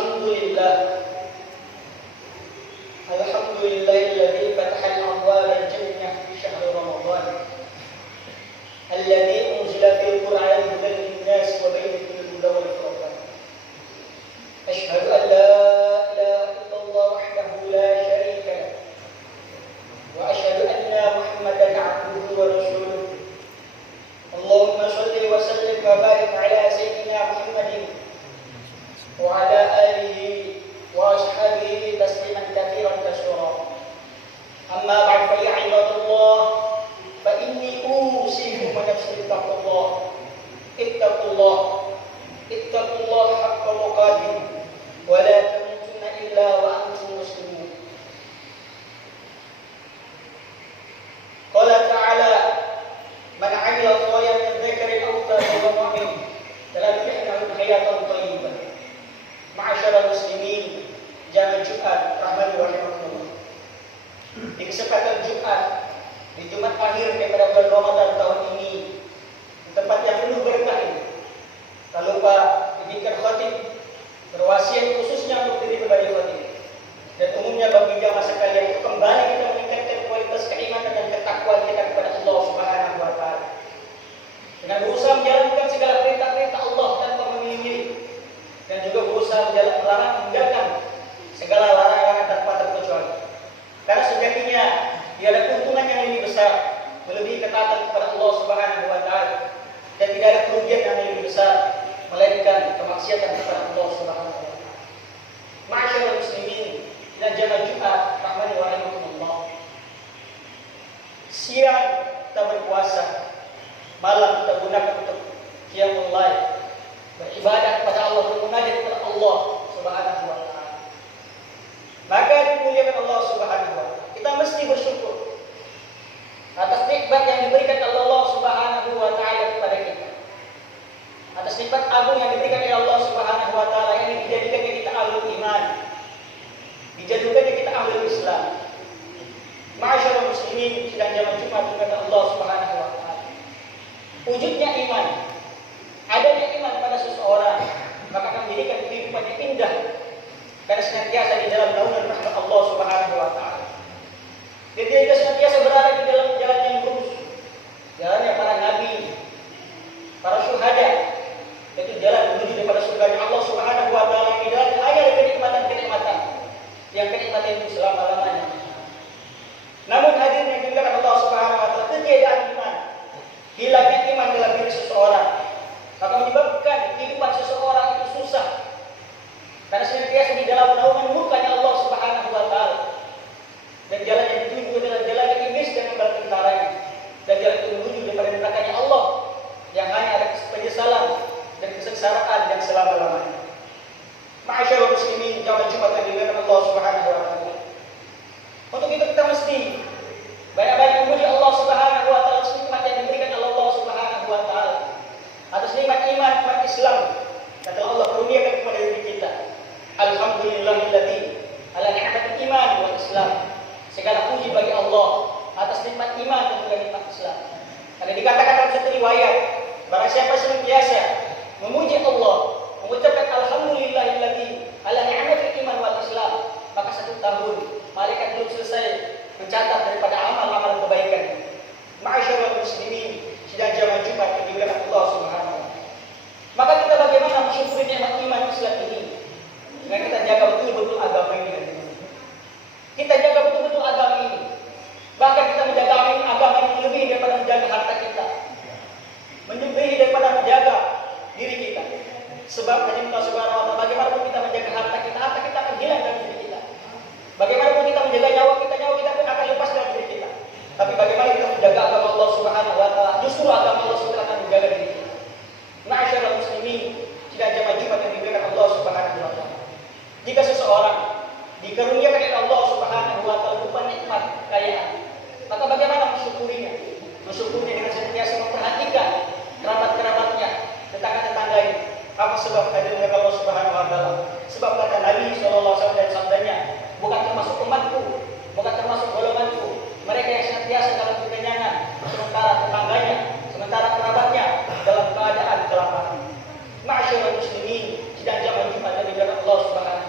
Alhamdulillah. Alhamdulillahilladzi fatahal abwaabal jannah fi syahri Ramadan. Alladzi unzila fil Qur'an hudan lin-nas wa bayyinatin minal huda wal furqan. Asyhadu an la ilaha illallah wahdahu la syarika lah. Wa asyhadu anna Muhammadan 'abduhu wa rasuluh. Allahumma shalli wa sallim wa barik ala sayyidina Muhammadin wa ala alihi wa ashabihi tasliman katsiran katsira. Amma ba'd, fa ya ibadallah, fa inni usikum wa nafsi bittaqwallah. Ittaqullah haqqa tuqatih wa la tamutunna illa wa antum muslimun. Qala ta'ala, man 'amila shalihan min dzakarin aw untha wa huwa mu'min falyahyihi hayatan thayyibah. Ma'asyiral muslimin, jamaah Jumat rahmani wa rahimakumullah. Di kesempatan Jumat, di Jumat akhir daripada bulan Ramadan tahun ini, di tempat yang penuh berkah ini, tak lupa dibimbing khatib berwasiat khususnya untuk diri pribadi khatib dan umumnya bagi jamaah sekalian, kembali kita meningkatkan kualitas keimanan dan ketakwaan kita kepada Allah Subhanahu wa taala dengan berusaha menjalankan segala perintah-perintah Allah tanpa memilih-milih, dan juga berusaha meninggalkan segala larangan tanpa terkecuali. Karena sejatinya tidak ada keuntungan yang lebih besar melebihi ketaatan kepada Allah Subhanahu wa taala, dan tidak ada kerugian yang lebih besar melainkan kemaksiatan kepada Allah Subhanahu wa taala. Ma'asyiral muslimin dan jamaah Jumat rahmani wa rahimakumullah. Siang kita berpuasa, malam kita gunakan untuk qiyamul lail, beribadah kepada Allah, bermunajat kepada Allah Subhanahu wa taala. Maka dimuliakan Allah Subhanahu wa taala. Kita mesti bersyukur atas nikmat yang diberikan Allah Subhanahu wa taala kepada kita. Atas nikmat agung yang diberikan oleh Allah Subhanahu wa taala, yang dijadikannya kita ahlul iman, dijadikannya kita ahlul Islam. Ma'asyiral muslimin sedang jamaah Jumat kepada Allah Subhanahu wa taala. Wujudnya iman, adanya iman pada seseorang, maka akan menjadikan kehidupannya indah karena senantiasa di dalam naungan rahmat Allah Subhanahu wa taala. Dia senantiasa berada di dalam jalan yang lurus, jalannya para nabi, para syuhada, yaitu jalan menuju kepada surga Allah Subhanahu wa taala, yang di dalamnya hanya ada kenikmatan-kenikmatan, yang kenikmatan itu selama-lamanya. Namun hadirin yang dimuliakan Allah Subhanahu wa taala, ketiadaan iman, hilangnya iman dalam diri seseorang, maka menyebabkan kehidupan seseorang itu susah, karena senantiasa di dalam naungan murkanya Allah Subhanahu wa taala, dan jalan yang dituju adalah jalan yang iblis dan bala tentaranya, dan jalan itu menuju kepada nerakanya Allah yang hanya ada penyesalan dan kesengsaraan yang selama-lamanya. Ma'asyiral muslimin, jamaah Jumat yang dimuliakan Allah Subhanahu wa taala. Untuk itu kita mesti banyak-banyak memuji Allah Subhanahu wa taala atas nikmat yang diberikan Allah Subhanahu wa taala, atas nikmat iman, nikmat Islam yang telah Allah kurniakan kepada diri kita. Alhamdulillahilladzi ala ni'matil iman wal Islam. Segala puji bagi Allah atas nikmat iman dan juga nikmat Islam. Karena dikatakan dalam satu riwayat, barang siapa senantiasa memuji Allah, mengucapkan alhamdulillahilladzi ala ni'matil iman wal Islam, maka 1 tahun malaikat belum selesai mencatat daripada amal-amal kebaikan. Ma'asyiral muslimin, sidang jamaah Jumat yang dimuliakan Allah Subhanahu wa taala. Maka kita bagaimana mensyukuri nikmat iman Islam ini? Dengan kita jaga betul-betul agama ini. Kita jaga betul-betul agama ini. Bahkan kita menjaga agama ini lebih daripada menjaga harta kita, lebih daripada menjaga diri kita. Sebab hanya Allah Subhanahu wa taala, bagaimanapun kita menjaga harta kita akan hilang dari diri kita. Bagaimanapun kita menjaga nyawa kita pun akan lepas dari diri kita. Tapi bagaimana kita menjaga agama Allah Subhanahu wa taala, justru agama Allah Subhanahu akan menjaga diri kita. Ma'asyiral muslimin, sidang jamaah Jumat yang dimuliakan Allah Subhanahu wa taala. Jika seseorang dikaruniakan oleh Allah Subhanahu wa taala berupa nikmat kekayaan, maka bagaimana mensyukurinya? Mensyukurinya dengan senantiasa memperhatikan kerabat-kerabatnya, tetangga-tetangganya. Apa sebab hadirnya Allah Subhanahu wa taala? Sebab kata Nabi sallallahu alaihi wasallam dan sabdanya, bukan termasuk umatku, bukan termasuk golonganku mereka yang senantiasa dalam kekenyangan, sementara tetangganya, sementara kerabatnya dalam keadaan kelaparan. Ma'asyiral muslimin, sidang jamaah Jumat yang dimuliakan Allah Subhanahu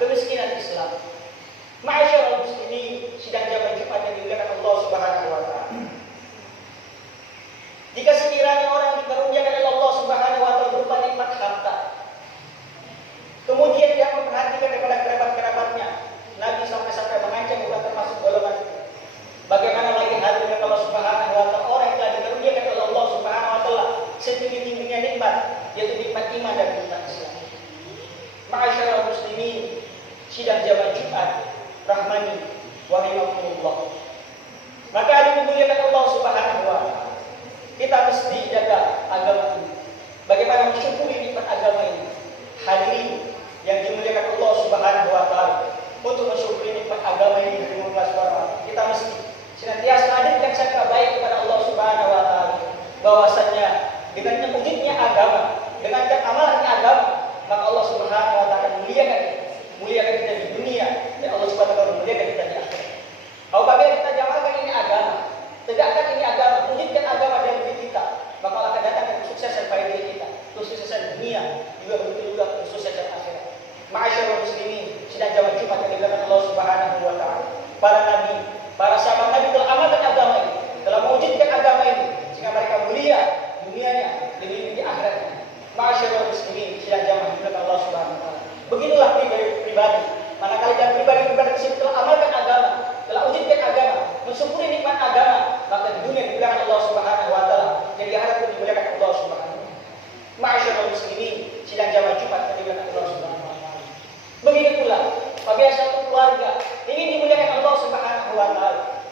kemiskinan Islam. Ma'asyiral muslimin, sidang jamaah Jumat yang dimuliakan Allah Subhanahu wa taala. Jika sekiranya orang dikaruniakan oleh Allah Subhanahu wa taala berupa nikmat harta, kemudian dia memperhatikan daripada kerabat-kerabatnya, Nabi sampai-sampai mengancam bukan termasuk golongan. Bagaimana lagi hal dengan Allah Subhanahu wa taala, orang yang telah dikaruniakan oleh Allah Subhanahu wa taala setinggi-tingginya nikmat, yaitu nikmat iman dan nikmat Islam. Ma'asyiral muslimin, sidang jamaah Jumat rahmani wa rahimakumullah. Maka dimuliakan Allah Subhanahu wa taala, kita mesti jaga agama ini. Bagaimana mensyukuri nikmat agama ini? Hadirin yang dimuliakan Allah Subhanahu wa taala, untuk mensyukuri nikmat agama ini dari Allah Subhanahu wa taala, kita mesti senantiasa hadirkan sangka baik kepada Allah Subhanahu wa taala, bahwasanya dengan wujudnya agama, dengan amalan agama, maka Allah Subhanahu wa taala muliakan kita di dunia, dan Allah Subhanahu wa taala muliakan kita di akhirat. Apabila kita jamalkan ini agama, tegakkan ini agama, wujudkan agama dalam diri kita, maka Allah akan datangkan kesuksesan pada diri kita, kesuksesan dunia, juga begitu juga kesuksesan akhirat. Ma'asyiral muslimin, sidang jamaah Jumat yang dimuliakan Allah Subhanahu wa taala. Para nabi, para sahabat Nabi telah amalkan agama ini, telah mewujudkan agama ini sehingga mereka mulia dunianya lebih di akhiratnya. Ma'asyiral muslimin, sidang jamaah dimuliakan Allah Subhanahu wa taala. Begitulah pribadi. Manakala dan pribadi tersebut telah amalkan agama, telah wujudkan agama, mensyukuri nikmat agama, maka di dunia dimuliakan Allah Subhanahu wa taala, dan di akhirat pun dimuliakan Allah Subhanahu wa taala. Ma'asyiral muslimin, sidang jamaah Jumat yang dimuliakan Allah Subhanahu wa taala. Begitu pula apabila satu keluarga ingin dimuliakan Allah Subhanahu wa taala,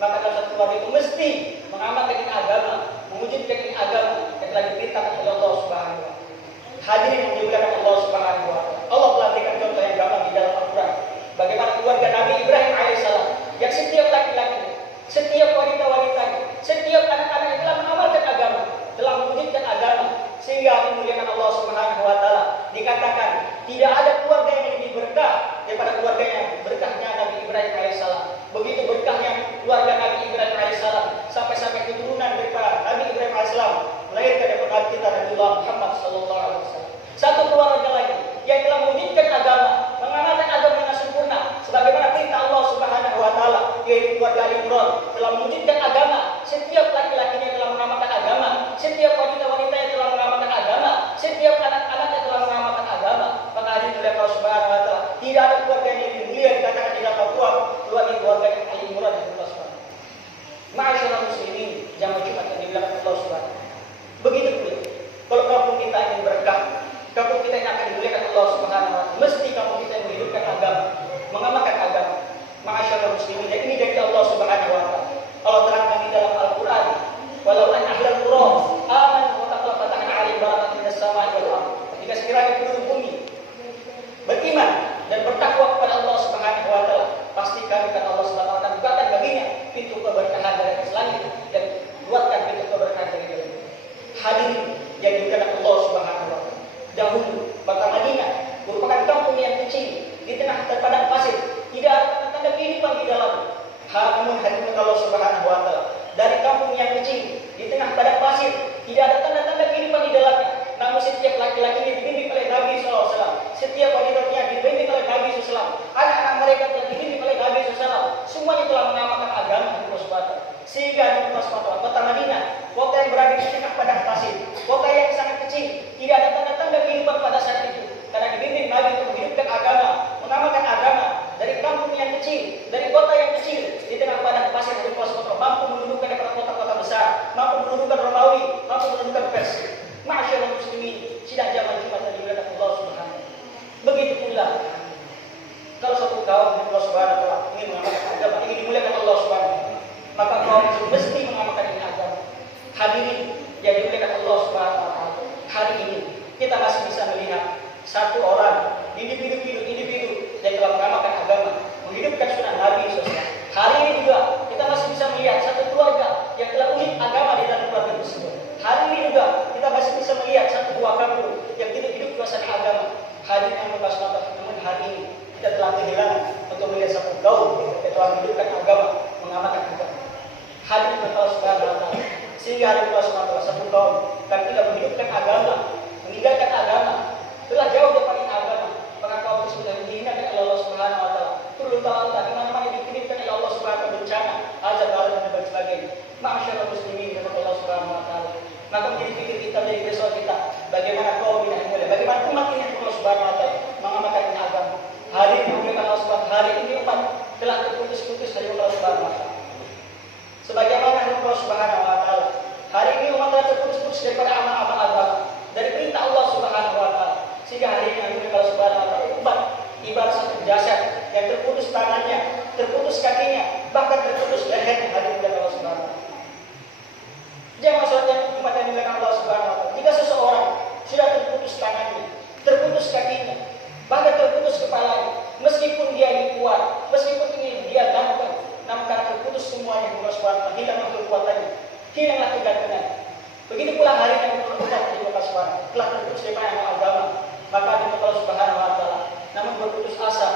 maka dalam satu keluarga itu mesti mengamalkan ini agama, mewujudkan ini agama yang telah diperintahkan oleh Allah Subhanahu wa taala. Hadirin yang dimuliakan Allah Subhanahu wa taala, Allah telah berikan contoh yang gampang di dalam Al-Qur'an. Bagaimana keluarga Nabi Ibrahim alaihissalam yang setiap laki-lakinya, setiap wanita-wanitanya, setiap anak-anaknya telah mengamalkan agama, telah mewujudkan agama, sehingga dimuliakan Allah Subhanahu wa taala. Dikatakan tidak ada keluarga yang lebih berkah daripada keluarga yang berkahnya Nabi Ibrahim alaihissalam. Begitu berkahnya keluarga Nabi Ibrahim alaihissalam, sampai-sampai keturunan daripada Nabi Ibrahim alaihissalam melahirkan daripada kita Nabiullah Muhammad sallallahu alaihi wasallam. Satu keluarga lagi yang telah mewujudkan agama, mengamalkan agama dengan sempurna sebagaimana perintah Allah Subhanahu wa taala, yaitu keluarga Ali Imran, telah mewujudkan agama. Setiap laki-lakinya telah mengamalkan agama, setiap wanita-wanitanya telah mengamalkan agama, setiap anak-anaknya telah mengamalkan agama. Maka hadirin oleh Allah Subhanahu wa taala, tidak ada keluarga yang lebih mulia dikatakan di dalam Al-Qur'an kecuali keluarga Ali Imran dan Allah Subhanahu. Ma'asyiral muslimin, jamaah Jumat yang dimuliakan Allah Subhanahu. Begitu pula kalau kampung kita ingin berkah, kampung kita yang akan dimuliakan Allah Subhanahu wa taala, mesti kampung kita yang menghidupkan agama, mengamalkan agama. Ma'asyiral muslimin, dan ini dari Allah Subhanahu wa taala. Allah terangkan di dalam Al-Qur'an, walau an ahlal qura amanu wa taqaffatan 'alaihim barakatun minas sama'i wal ardh. Jika sekiranya penduduk bumi beriman dan bertakwa kepada Allah Subhanahu wa taala, pasti kami akan Allah Subhanahu wa taala bukakan baginya pintu keberkahan dari atas langit dan buatkan pintu keberkahan dari bumi. Hadirin yang dimuliakan Allah Subhanahu wa taala, dahulu kota Madinah merupakan kampung yang kecil di tengah terpadang pasir, tidak ada tanda-tanda kehidupan di dalam. Namun hadirin Allah Subhanahu wa taala, dari kampung yang kecil di tengah padang pasir, tidak ada tanda-tanda kehidupan di dalamnya. Namun setiap laki-lakinya dibimbing oleh Nabi SAW, setiap wanitanya dibimbing oleh Nabi SAW, anak-anak mereka telah dibimbing oleh Nabi SAW. Semuanya telah mengamalkan agama di Allah Subhanahu wa taala. Sehingga di Allah Subhanahu wa taala, kota Madinah, kota yang berada di tengah padang pasir, kota yang sangat kecil, tidak ada tanda-tanda kehidupan pada saat itu. Karena dibimbing Nabi untuk menghidupkan agama, mengamalkan agama, dari kampung yang kecil, dari kota yang kecil, di tengah padang pasir dari Allah Subhanahu wa taala, mampu menundukkan daripada kota-kota besar, mampu menundukkan Romawi, mampu menundukkan Persia. Ma'asyiral muslimin, sidang jamaah Jumat yang dimuliakan Allah Subhanahu wa taala. Begitu pula kalau satu kaum Allah Subhanahu wa taala ingin mengamalkan agama, ingin dimuliakan Allah Subhanahu wa taala, maka kaum itu mesti mengamalkan ini agama. Hadirin yang dimuliakan Allah Subhanahu wa taala, hari ini kita masih bisa melihat satu orang, individu yang telah mengamalkan agama, menghidupkan sunnah Nabi SAW. Hari ini juga kita masih bisa melihat satu keluarga yang telah wujud agama di dalam keluarga tersebut. Hari ini juga kita masih bisa melihat satu buah kampung yang tidak hidup suasana agama. Hadirin yang berbahagia, namun hari ini kita telah kehilangan untuk melihat satu kaum yang telah menghidupkan agama, mengamalkan agama. Hadirin Allah Subhanahu wa taala, sehingga hari Allah Subhanahu wa taala satu kaum kan tidak menghidupkan agama, meninggalkan agama, telah jauh dari agama, maka kaum tersebut dihina oleh Allah Subhanahu telah terputus-putus dari Allah Subhanahu wa taala. Sebagaimana Allah Subhanahu wa taala, hari ini umat telah terputus-putus daripada amal-amal agama, dari perintah Allah Subhanahu wa taala. Sehingga hari ini Allah Subhanahu wa taala umat ibarat satu jasad yang terputus tangannya, terputus kakinya, bahkan terputus lehernya hari ini Allah Subhanahu wa taala. Jangan maksudnya umat yang dimuliakan Allah Subhanahu wa taala. Jika seseorang sudah terputus tangannya, terputus kakinya, bahkan terputus kepalanya, meskipun dia ini kuat, meskipun ini dia ganteng, namun karena terputus semuanya Allah Subhanahu wa taala, hilanglah kekuatannya, hilanglah kegantengannya. Begitu pula hari yang umat di Allah Subhanahu telah terputus dari agama, maka di Allah Subhanahu wa taala. Namun berputus asa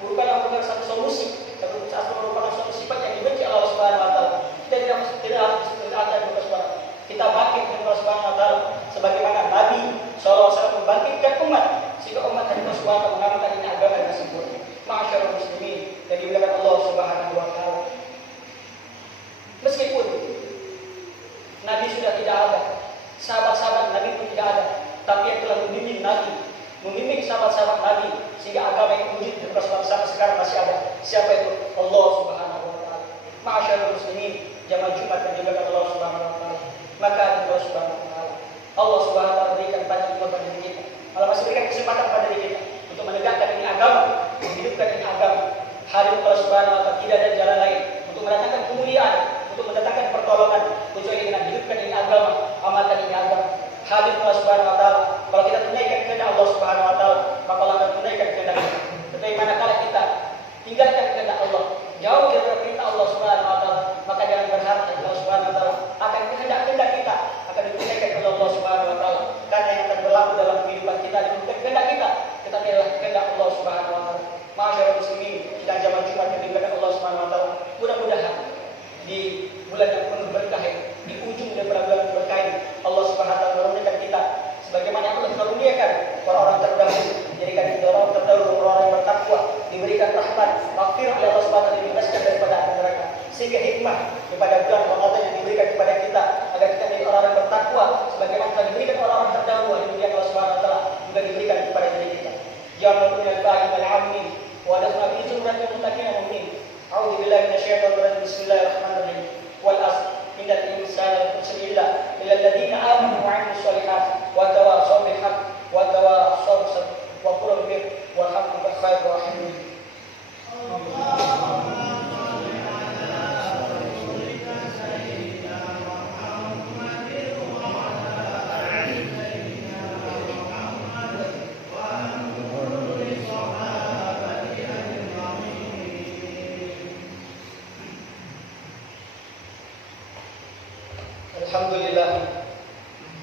bukanlah merupakan satu solusi. Berputus asa merupakan suatu sifat yang dibenci Allah Subhanahu wa taala. Kita tidak harus berkata di Allah Subhanahu. Kita bangkit dengan Allah Subhanahu wa taala sebagaimana Nabi SAW membangkitkan umat sehingga umat dari Allah Subhanahu wa taala mengamalkan ini agama dengan sempurna. Ma'asyiral muslimin yang dimuliakan Allah Subhanahu wa taala. Meskipun Nabi sudah tidak ada, sahabat-sahabat Nabi pun tidak ada, tapi yang telah membimbing Nabi, membimbing sahabat-sahabat Nabi sehingga agama yang wujud di sampai sekarang masih ada. Siapa itu? Allah Subhanahu wa taala. Ma'asyiral muslimin, jamaah Jumat yang dimuliakan Allah Subhanahu wa taala. Maka Allah Subhanahu wa taala, Allah Subhanahu wa taala berikan banyak kepada diri kita. Malah masih berikan kesempatan pada diri kita untuk menegakkan ini agama, menghidupkan ini agama. Hari Allah Subhanahu wa taala tidak ada jalan lain untuk mendatangkan kemuliaan, untuk mendatangkan pertolongan kecuali dengan hidupkan ini agama, amalkan ini agama. Hadir Allah Subhanahu wa taala. Kalau kita tunaikan kehendak Allah Subhanahu wa taala, maka Allah akan tunaikan kehendak kita. Tetapi manakala kita tinggalkan kehendak Allah, jauh dari perintah Allah Subhanahu wa taala, maka jangan berharap Allah Subhanahu wa taala akan kehendak-kehendak kita akan ditunaikan oleh Allah Subhanahu wa taala. Karena yang akan berlaku dalam kehidupan kita bukan kehendak kita, tetapi adalah kehendak Allah Subhanahu wa taala. Ma'asyiral muslimin, kita jamaah Jumat yang dimuliakan Allah Subhanahu wa taala. Mudah-mudahan di bulan yang penuh berkah ini, di ujung daripada bulan berkah ini, Allah Subhanahu wa taala menurunkan kita sebagaimana Allah menurunkan orang-orang terdahulu, jadikan kita orang terdahulu, orang-orang yang bertakwa, diberikan rahmat, maghfirah oleh Allah Subhanahu wa taala, dibebaskan daripada api neraka. Sehingga hikmah daripada bulan Ramadan yang diberikan kepada kita agar kita menjadi orang-orang yang bertakwa sebagaimana telah diberikan orang-orang terdahulu yang diberikan Allah Subhanahu wa taala juga diberikan kepada diri kita. Jangan lupa al-ba'i wal-'amin wa dakhna fi zumratil muttaqin mu'min. A'udzu billahi minasyaitonir rajim. Bismillahirrahmanirrahim. Wal 'asr innal insana lafi illa illal ladzina amanu wa 'amilus shalihat wa tawassaw bil haqq wa tawassaw bis sabr wa qul bir walhamdulillahi khairur rahimin. Alhamdulillah,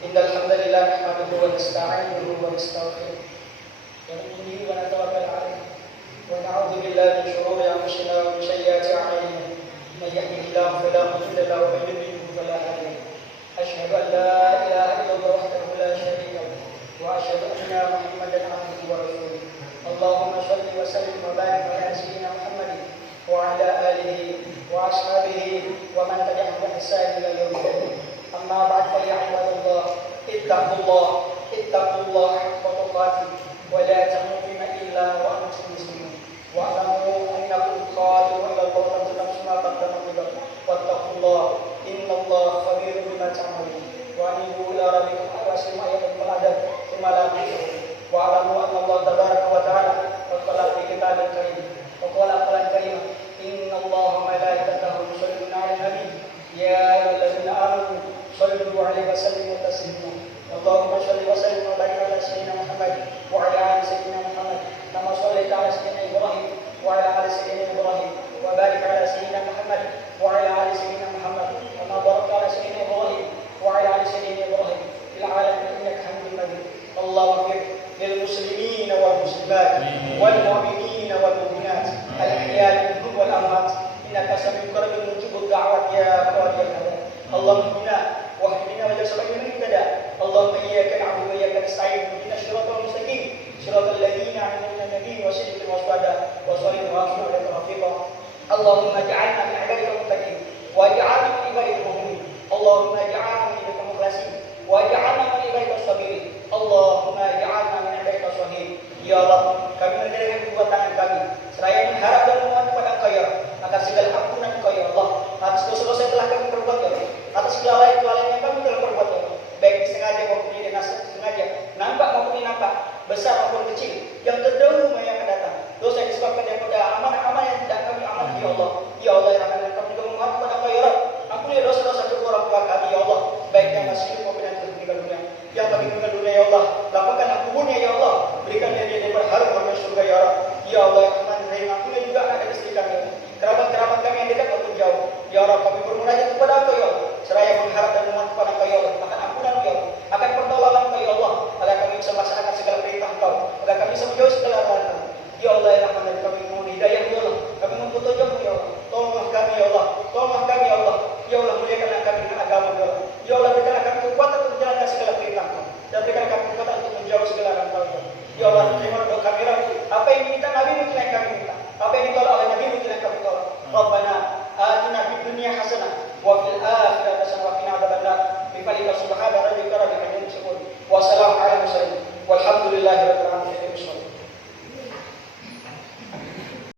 innal hamdalillah nahmaduhu wa nasta'inuhu wa nastaghfiruh wa nu'minu bihi wa natawakkalu 'alaihi wa na'udzu billahi min shururi anfusina wa min sayyiati a'malina. Man yahdihillahu fala mudilla lahu wa man yudlil fala hadiya lahu. Asyhadu an la ilaha illallah wahdahu la syarika lahu wa asyhadu anna Muhammadan 'abduhu wa rasuluh. Allahumma shalli wa sallim wa barik ala sayyidina Muhammadin wa ala alihi wa ashabihi wa man tabi'ahum bi ihsan ila yaumil din. Amma ba'd, fa ya ibadallah, ittaqullah haqqa tuqatih wa la tamutunna illa wa antum muslimun. Wa'lamu annakum qadirun 'ala al-qawli nafsuna qaddamu lakum wattaqullah innallaha khabirun bima ta'malun. Wa anibu ila rabbikum awasima ayatul adab thumma la tusyriku. Wa'lamu anna Allah tabaraka wa ta'ala qala fi kitabil karim wa qala qalan karim innallaha wa malaikatahu yusholluna 'alan nabiy ya ayyuhallazina amanu sallu 'alaihi wa sallimu taslima. Allahumma shalli wa sallim wa barik ala sayyidina Muhammad wa ala ali sayyidina Muhammad kama shallaita ala sayyidina Ibrahim wa ala ali sayyidina Ibrahim wa barik ala sayyidina Muhammad wa ala ali sayyidina Muhammad kama barakta ala sayyidina Ibrahim wa ala ali sayyidina Ibrahim fil alamin innaka Hamidum Majid. Allahumma ighfir lil muslimin wal muslimat wal mu'minin wal mu'minat al ahya'i minhum wal amwat innaka sami'un qaribun mujibud da'wat ya qadiyal hajat. Allahumma wahdina wa ja'alna min ihtada. Allahumma iyyaka na'budu wa iyyaka nasta'in ihdinas siratal mustaqim siratal ladzina an'amta 'alaihim wa sidqin wa shuhada wa salihin wa hasuna rafiqa. Allahumma ij'alna min ibadikal muttaqin wa ij'alna min ibadikal mu'minin. Allahumma ij'alna min ibadikal mukhlasin wa ij'alna min ibadikal sabirin. Allahumma ij'alna min ibadikal shahirin. Ya Allah, kami menyerahkan kedua tangan kami seraya mengharap dan memohon kepada Engkau ya Allah. Maka segala ampunan Engkau ya Allah. Atas dosa-dosa yang telah kami perbuat ya Allah. Atas kelalaian-kelalaian yang kami telah perbuat ya Allah. Baik disengaja maupun tidak sengaja, nampak maupun tidak nampak, besar maupun kecil, yang